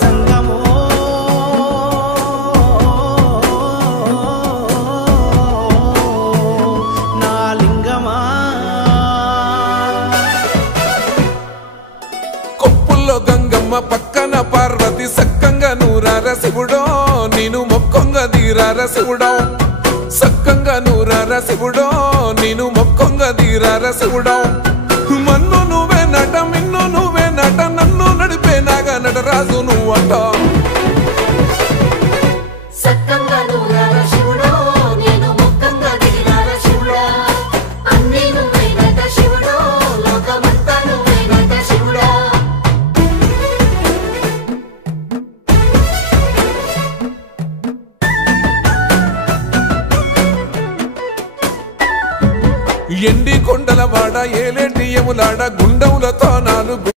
జంగమో నా లింగమా కొప్పుల్లో గంగమ్మ పక్కన పార్వతి సక్కంగా నూరార శివుడో నేను మొక్కంగా దీరార శివుడో సక్కంగా నూరార శివుడో నేను మొక్కంగా దీరార శివుడో మన్ను నువ్వే నట మిన్ను నువ్వే నట నన్ను నడిపే నాగా నటరాజు నువ్వట సక్కంగా నూరార శివుడో నేను మొక్కంగా దిగిరార శివుడా అన్నీ నువ్వేనట శివుడో లోకమంతా నువ్వేనట శివుడా ఎండి కొండల వాడ ఏలేటి యములాడ గుండములతో నాలుగు